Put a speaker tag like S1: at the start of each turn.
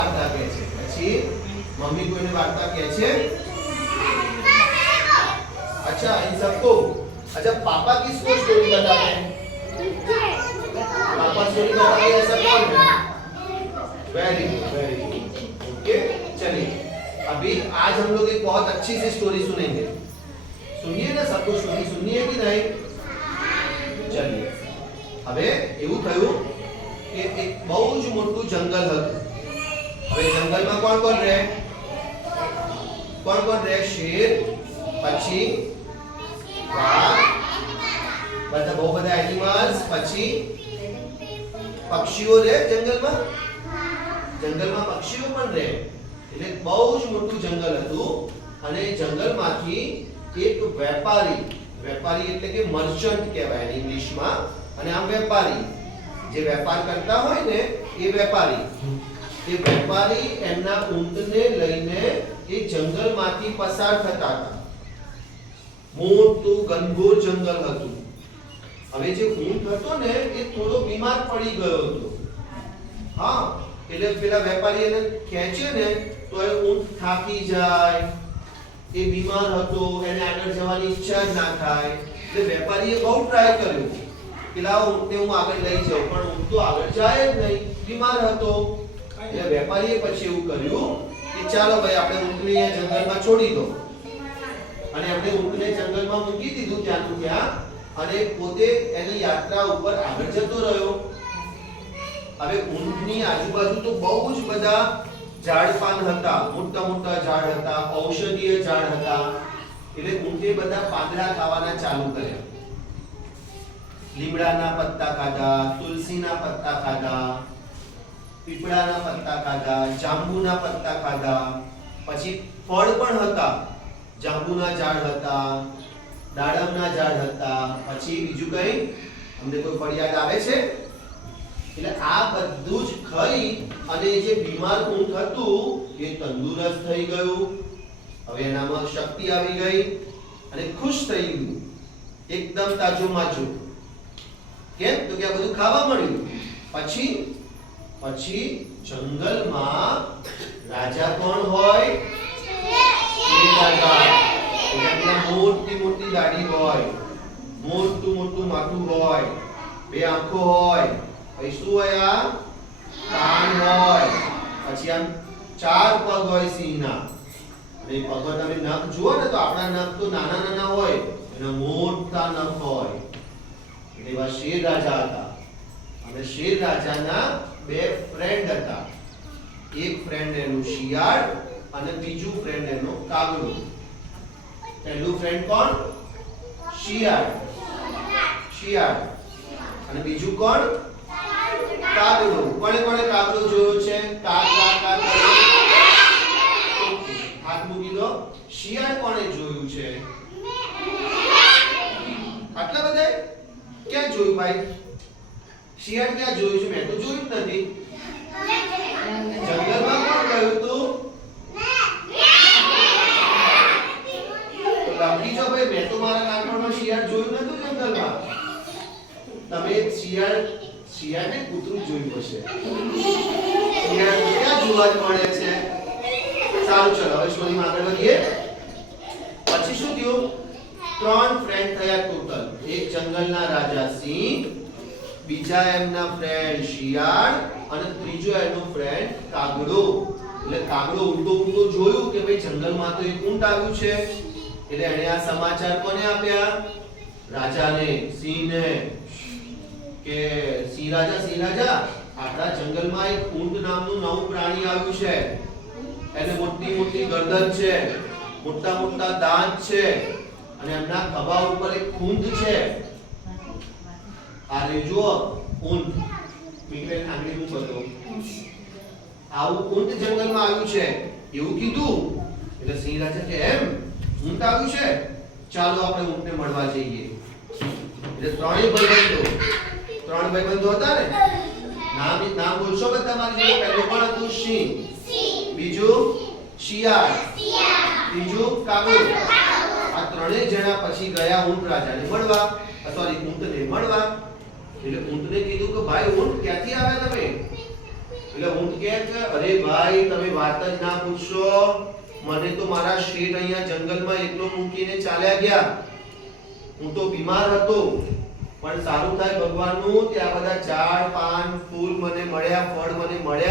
S1: વાર્તા કહે છે પછી મમ્મી કોઈને વાર્તા કહે છે अच्छा इन सबको अच्छा पापा की स्टोरी स्टोरी बताते हैं पापा स्टोरी बताते हैं ऐसा कौन है very good very good okay चलिए अभी आज हम लोग एक बहुत अच्छी सी स्टोरी सुनेंगे सुनिए ना सबको स्टोरी सुननी है कि नहीं चलिए હવે એવું થયું કે એક બહુ જ મોટું જંગલ હતું હવે જંગલમાં કોણ કોણ રહે? કોણ કોણ રહે? શેર પછી વાઘ, બધા બહુ બધા એનિમલ્સ પછી પક્ષીઓ રહે જંગલમાં? જંગલમાં પક્ષીઓ પણ રહે. એટલે બહુ જ મોટું જંગલ હતું. અને જંગલમાંથી એક વેપારી વેપારી એટલે કે મર્ચન્ટ કહેવાય ઇંગ્લિશમાં. અને આમ વેપારી. જે વેપાર કરતા હોય ને, એ વેપારી. એ વેપારી એમના ઊંટને લઈને એ જંગલમાંથી પસાર થતા હતા. મોટું ઘનઘોર જંગલ હતું. હવે જે ઊંટ હતો ને, એ થોડો બીમાર પડી ગયો હતો. હા, એટલે પેલા વેપારી એને ખેંચે ને, તો એ ઊંટ થાકી જાય. એ બીમાર હતો, એને આગળ જવાની ઈચ્છા જ ના થાય. એટલે વેપારીએ બહુ ટ્રાય કર્યો. પેલા ઊંટને હું આગળ લઈ જાઉં, પણ ઊંટ તો આગળ જાય જ નહીં. બીમાર હતો. એટલે વેપારીએ પછી એવું કર્યું કે ચાલો ભાઈ, આપણે ઊંટને જંગલમાં છોડી દો. અને આપણે ઊંટને જંગલમાં મૂકી દીધું ત્યાંનું ત્યાં અને પોતે એની યાત્રા ઉપર આગળ જતો રહ્યો. હવે ઊંટની આજુબાજુ તો બહુ જ બધા ઝાડ પાન હતા, મોટા મોટા ઝાડ હતા, ઔષધીય ઝાડ હતા. એટલે ઊંટે બધા પાંદડા ખાવાના ચાલુ કર્યા. લીમડાના પત્તા ખાધા, તુલસીના પત્તા ખાધા પીપળાના પત્તા ખાધા, જાંબુના પત્તા ખાધા, પછી ફળ પણ હતા. જાંબુના ઝાડ હતા, દાડમના ઝાડ હતા, પછી બીજું કઈ? અમને કોઈ ફળ આવે છે? એટલે આ બધું જ ખાઈ અને જે બીમાર ઊંઘ હતું, એ તંદુરસ્ત થઈ ગયું. હવે એનામાં શક્તિ આવી ગઈ અને ખુશ થઈ ગયું. એકદમ તાજું માજું કેમ? તો કે આ બધું ખાવા મળ્યું. પછી પછી જંગલમાં રાજા કોણ હોય? મોટી મોટી દાઢી હોય. મોટું મોટું માથું હોય. બે આંખો હોય. પછી શું હોય આ? કાન હોય. પછી આમ ચાર પગ હોય સિંહના. અને એ પગમાં તમે નખ જુઓ ને તો આપણા નખ તો નાના નાના હોય. એના મોટા નખ હોય. એટલે એવા શેર રાજા હતા. અને શેર રાજાના બે ફ્રેન્ડ હતા. એક ફ્રેન્ડ એનું શિયાળ અને બીજું ફ્રેન્ડ એનું કાગડું. પહેલું ફ્રેન્ડ કોણ? શિયાળ. શિયાળ. અને બીજું કોણ? કાગડું. કોણે કોણે કાગડું જોયો છે? કા કા કા હાથ મૂકી દો. શિયાળ કોણે જોયું છે? આટલા બધા ક્યાં જોયું ભાઈ? શિયાળ ક્યાં જોયું છે? મેં તો જોયું જ નથી. જંગલમાં કોણ ગયું તું? લખી જો ભાઈ, મેં તો મારા નાનપણમાં શિયાળ જોયું નતું જંગલમાં. તમે શિયાળ શિયાળ ને કૂતરું જોયું હશે. શિયાળ ક્યાં જોવા મળે છે? સારું, ચલો, હવે સ્ટોરીમાં આગળ વધીએ. પછી શું થયું? ત્રણ ફ્રેન્ડ થયા ટોટલ. એક જંગલના રાજા સિંહ બીજા એમના ફ્રેન્ડ શિયાળ અને ત્રીજો એનો ફ્રેન્ડ કાગડો. એટલે કાગડો ઊંટો ઊંટો જોયું કે ભાઈ જંગલમાં તો એક ઊંટ આવ્યું છે. એટલે એણે આ સમાચાર કોને આપ્યા? રાજાને, સિંહને. કે સિંહ રાજા સિંહ રાજા આપણા જંગલમાં એક ઊંટ નામનું નવું પ્રાણી આવ્યું છે. એને મોટી મોટી ગરદન છે, મોટા મોટા દાંત છે, અને એમના ખભા ઉપર એક ખૂંદ છે. આ રે જુઓ, ઊંટ. મિત્રે આંગળી હું બતો આવું ઊંટ જંગલમાં આવ્યું છે. એવું કીધું? એટલે સિંહ રાજા કે, એમ? ઊંટ આવ્યું છે? ચાલો આપણે ઊંટને મળવા જઈએ. એટલે ત્રણેય ભાઈબંધો, ત્રણ ભાઈબંધો હતા ને? નામ નામ બોલશો બધા તમારી જોડે? પહેલો કોણ હતું? સિંહ. બીજું? શિયાળ. ત્રીજું? કાગડો આ ત્રણેય જણા પછી ગયા ઊંટ રાજાને મળવા સોરી ઊંટને મળવા. એટલે ઊંટને કીધું કે ભાઈ, ઊંટ ક્યાંથી આવ્યા તમે? એટલે ઊંટ કહે કે, અરે ભાઈ, તમે વાત જ ના પૂછશો. મને તો મારા શેઠ અહીંયા જંગલમાં એકલો મૂકીને ચાલ્યા ગયા. હું તો બીમાર હતો. પણ સારું થાય ભગવાનનું, ત્યાં બધા ઝાડ, પાન, ફૂલ મને મળ્યા, ફળ મને મળ્યા.